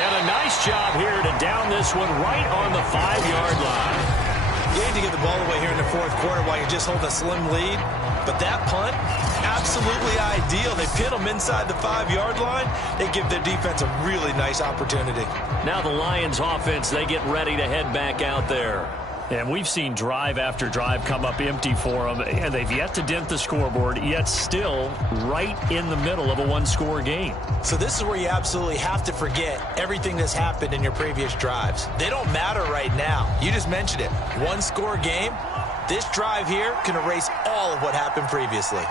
And a nice job here to down this one right on the 5-yard line. You need to get the ball away here in the fourth quarter while you're just holding a slim lead. But that punt, absolutely ideal. They pin them inside the 5-yard line. They give their defense a really nice opportunity. Now the Lions offense, they get ready to head back out there. And we've seen drive after drive come up empty for them, and they've yet to dent the scoreboard, yet still right in the middle of a one-score game. So this is where you absolutely have to forget everything that's happened in your previous drives. They don't matter right now. You just mentioned it. One-score game. This drive here can erase all of what happened previously.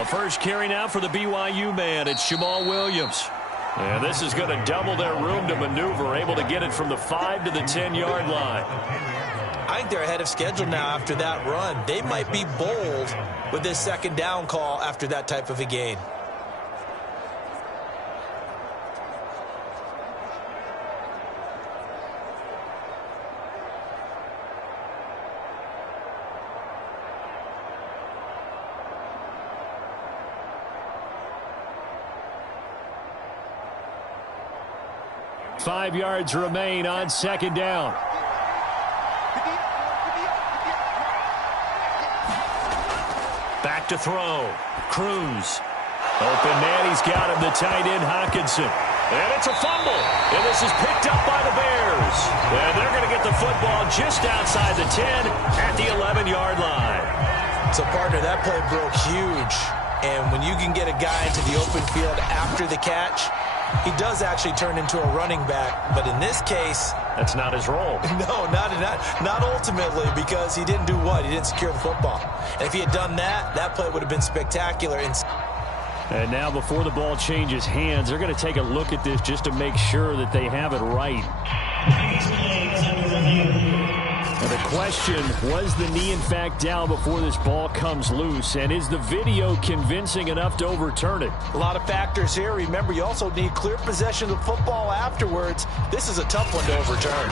A first carry now for the BYU man. It's Jamal Williams. And this is going to double their room to maneuver, able to get it from the 5 to the 10-yard line. I think they're ahead of schedule now after that run. They might be bold with this second down call after that type of a gain. Five yards remain on second down. Back to throw. Cruz. Open man, he's got him, the tight end Hawkinson. And it's a fumble. And this is picked up by the Bears. And they're going to get the football just outside the 10 at the 11-yard line. So, partner, that play broke huge. And when you can get a guy into the open field after the catch, he does actually turn into a running back, but in this case, that's not his role. No, not ultimately, because he didn't do what? He didn't secure the football. And if he had done that, that play would have been spectacular. And now before the ball changes hands, they're going to take a look at this just to make sure that they have it right. And the question, was the knee in fact down before this ball comes loose? And is the video convincing enough to overturn it? A lot of factors here. Remember, you also need clear possession of the football afterwards. This is a tough one to overturn.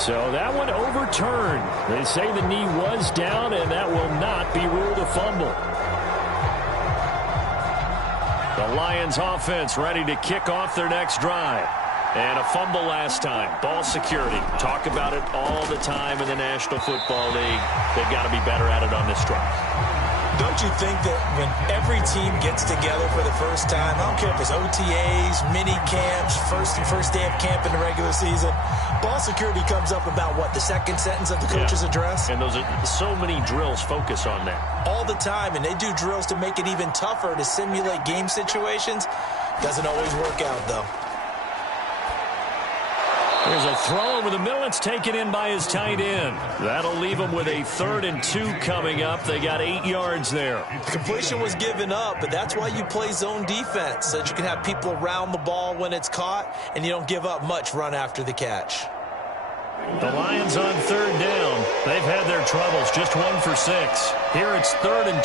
So that one overturned. They say the knee was down, and that will not be ruled a fumble. The Lions offense ready to kick off their next drive. And a fumble last time. Ball security. Talk about it all the time in the National Football League. They've got to be better at it on this drive. Don't you think that when every team gets together for the first time, I don't care if it's OTAs, mini camps, first day of camp in the regular season, ball security comes up about what, the second sentence of the coach's address? And those are so many drills focus on that. All the time, and they do drills to make it even tougher to simulate game situations. Doesn't always work out, though. There's a throw over the middle. It's taken in by his tight end. That'll leave him with a 3rd and 2 coming up. They got 8 yards there. Completion was given up, but that's why you play zone defense, so that you can have people around the ball when it's caught, and you don't give up much run after the catch. The Lions on 3rd down. They've had their troubles. Just 1 for 6. Here it's 3rd and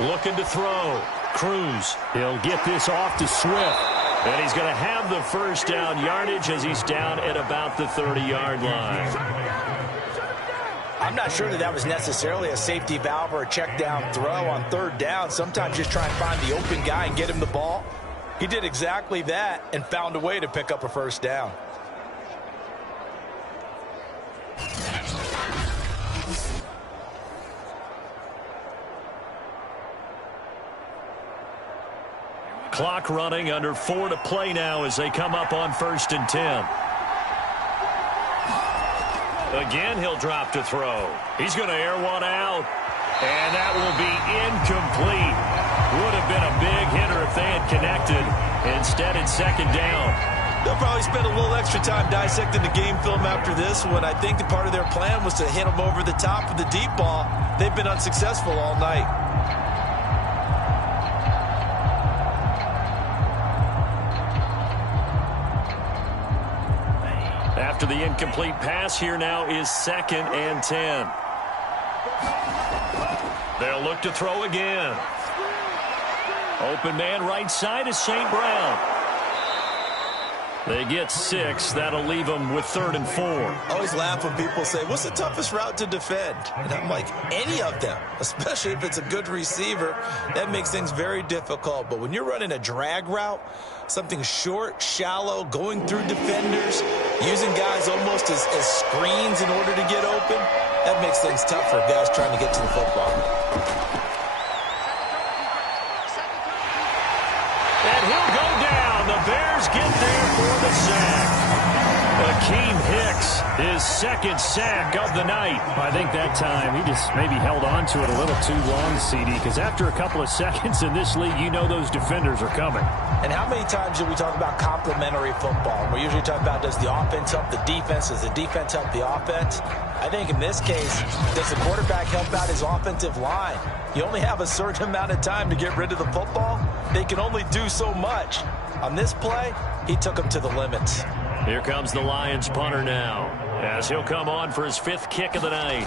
2. Looking to throw. Cruz. He'll get this off to Swift. And he's going to have the first down yardage as he's down at about the 30-yard line. I'm not sure that was necessarily a safety valve or a check down throw on 3rd down. Sometimes just try and find the open guy and get him the ball. He did exactly that and found a way to pick up a first down. Clock running, under 4 to play now as they come up on 1st and 10. Again, he'll drop to throw. He's going to air one out. And that will be incomplete. Would have been a big hitter if they had connected. Instead, it's second down. They'll probably spend a little extra time dissecting the game film after this one. I think that part of their plan was to hit them over the top of the deep ball. They've been unsuccessful all night. After the incomplete pass, here now is 2nd and 10. They'll look to throw again. Open man right side is St. Brown. They get 6. That'll leave them with 3rd and 4. I always laugh when people say, what's the toughest route to defend? And I'm like, any of them, especially if it's a good receiver. That makes things very difficult. But when you're running a drag route, something short, shallow, going through defenders, using guys almost as screens in order to get open, that makes things tough for guys trying to get to the football. And he'll go down. The Bears get there for the sack. Akeem Hicks, his 2nd sack of the night. I think that time he just maybe held on to it a little too long, CD, because after a couple of seconds in this league, you know those defenders are coming. And how many times do we talk about complementary football? We're usually talking about, does the offense help the defense? Does the defense help the offense? I think in this case, does the quarterback help out his offensive line? You only have a certain amount of time to get rid of the football. They can only do so much. On this play, he took them to the limits. Here comes the Lions punter now, as he'll come on for his 5th kick of the night.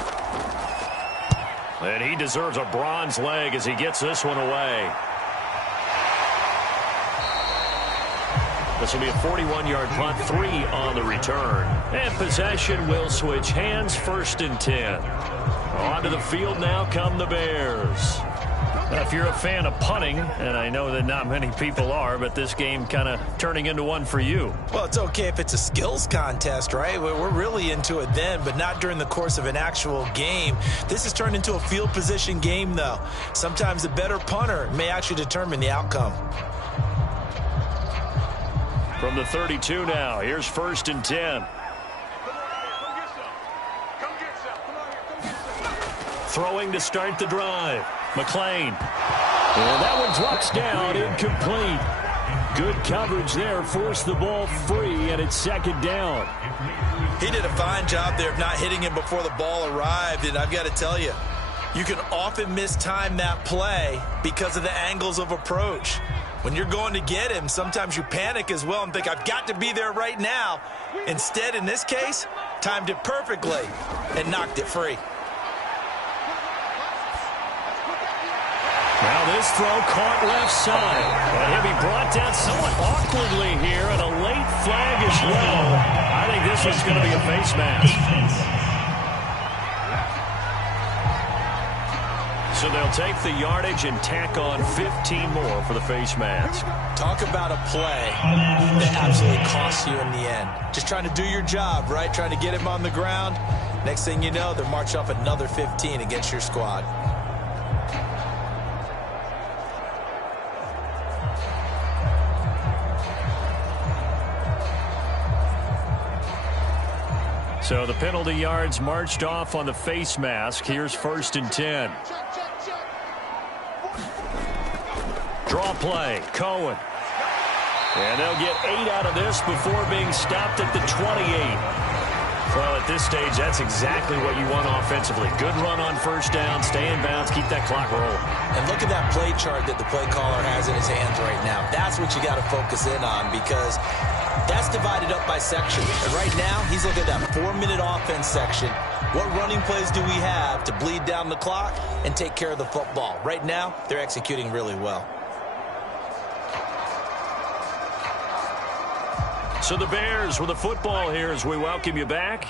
And he deserves a bronze leg as he gets this one away. This will be a 41-yard punt, 3 on the return. And possession will switch hands, 1st and 10. Onto the field now come the Bears. Now, if you're a fan of punting, and I know that not many people are, but this game kind of turning into one for you. Well, it's okay if it's a skills contest, right? We're really into it then, but not during the course of an actual game. This has turned into a field position game, though. Sometimes the better punter may actually determine the outcome. From the 32 now, here's 1st and 10. Throwing to start the drive. McLean. And that one drops down, incomplete. Good coverage there, forced the ball free, and it's 2nd down. He did a fine job there of not hitting him before the ball arrived, and I've got to tell you, you can often mistime that play because of the angles of approach. When you're going to get him, sometimes you panic as well and think, I've got to be there right now. Instead, in this case, timed it perfectly and knocked it free. Now this throw caught left side. And he'll be brought down somewhat awkwardly here, and a late flag as well. I think this one's going to be a face mask. So they'll take the yardage and tack on 15 more for the face mask. Talk about a play that absolutely costs you in the end. Just trying to do your job, right? Trying to get him on the ground. Next thing you know, they're marching up another 15 against your squad. So the penalty yards marched off on the face mask. Here's 1st and 10. Draw play, Cohen. And they'll get 8 out of this before being stopped at the 28. Well, at this stage, that's exactly what you want offensively. Good run on 1st down, stay in bounds, keep that clock rolling. And look at that play chart that the play caller has in his hands right now. That's what you got to focus in on, because that's divided up by section. And right now, he's looking at that 4-minute offense section. What running plays do we have to bleed down the clock and take care of the football? Right now, they're executing really well. So the Bears with the football here as we welcome you back.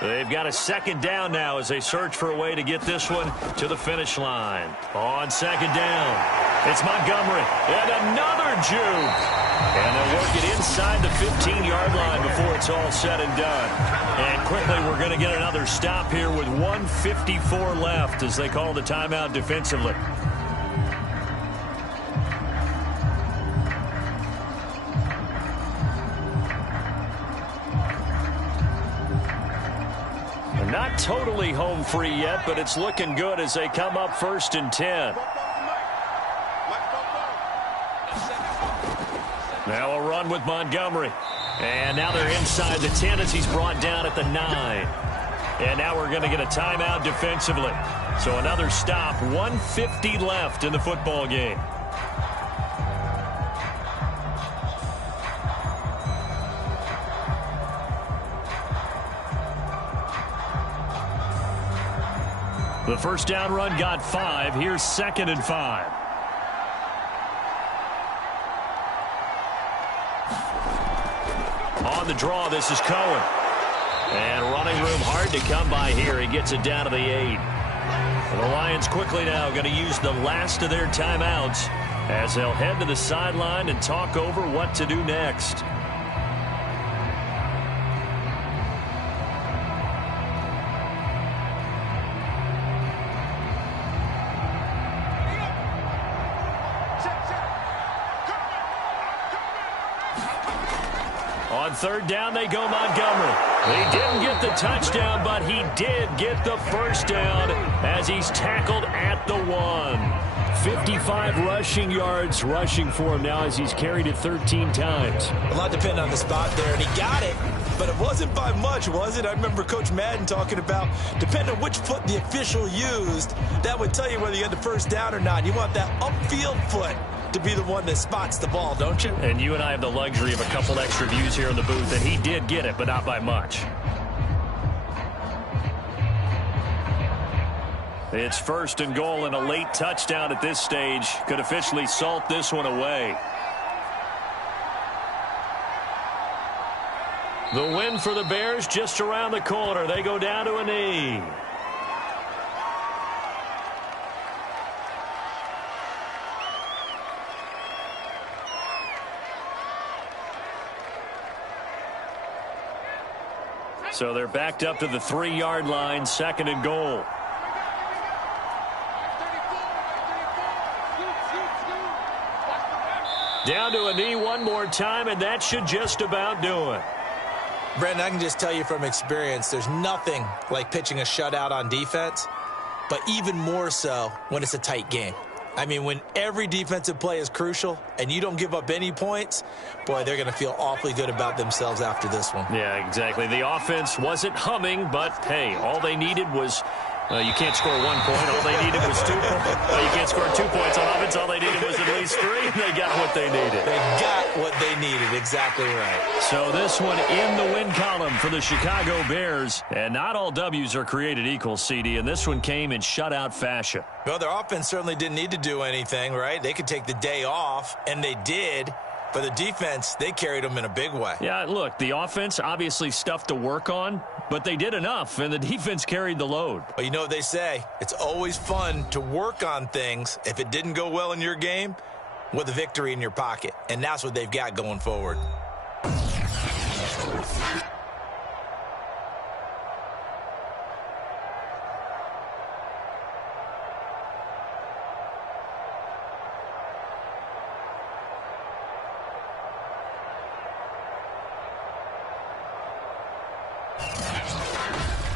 They've got a 2nd down now as they search for a way to get this one to the finish line. On 2nd down, it's Montgomery. And another juke. And they'll work it inside the 15-yard line before it's all said and done. And quickly, we're going to get another stop here with 1:54 left as they call the timeout defensively. totally home free yet, but it's looking good as they come up 1st and 10. Now a run with Montgomery. And now they're inside the 10 as he's brought down at the 9. And now we're going to get a timeout defensively. So another stop, 1:50 left in the football game. The first down run got 5. Here's 2nd and 5. On the draw, this is Cohen. And running room hard to come by here. He gets it down to the 8. And the Lions quickly now going to use the last of their timeouts as they'll head to the sideline and talk over what to do next. On 3rd down, they go Montgomery. He didn't get the touchdown, but he did get the first down as he's tackled at the 1. 55 rushing yards rushing for him now as he's carried it 13 times. A lot depending on the spot there, and he got it. But it wasn't by much, was it? I remember Coach Madden talking about, depending on which foot the official used, that would tell you whether you had the first down or not. You want that upfield foot to be the one that spots the ball, don't you? And you and I have the luxury of a couple extra views here in the booth, and he did get it, but not by much. It's 1st and goal, and a late touchdown at this stage could officially salt this one away. The win for the Bears just around the corner. They go down to a knee. So they're backed up to the 3-yard line, 2nd and goal. Down to a knee one more time, and that should just about do it. Brandon, I can just tell you from experience, there's nothing like pitching a shutout on defense, but even more so when it's a tight game. I mean, when every defensive play is crucial and you don't give up any points, boy, they're going to feel awfully good about themselves after this one. Yeah, exactly. The offense wasn't humming, but, hey, all they needed was you can't score 1 point. All they needed was 2 points. You can't score 2 points on offense. All they needed was at least 3. They got what they needed. They got what they needed. Exactly right. So this one in the win column for the Chicago Bears. And not all W's are created equal, CD, and this one came in shutout fashion. Well, their offense certainly didn't need to do anything, right? They could take the day off, and they did. For the defense, they carried them in a big way. Yeah, look, the offense, obviously stuff to work on, but they did enough, and the defense carried the load. Well, you know what they say. It's always fun to work on things if it didn't go well in your game with a victory in your pocket, and that's what they've got going forward.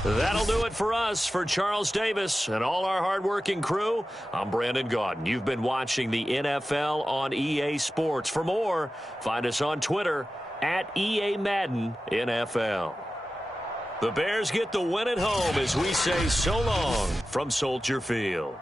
That'll do it for us. For Charles Davis and all our hardworking crew, I'm Brandon Gaudin. You've been watching the NFL on EA Sports. For more, find us on Twitter at EA Madden NFL. The Bears get the win at home as we say so long from Soldier Field.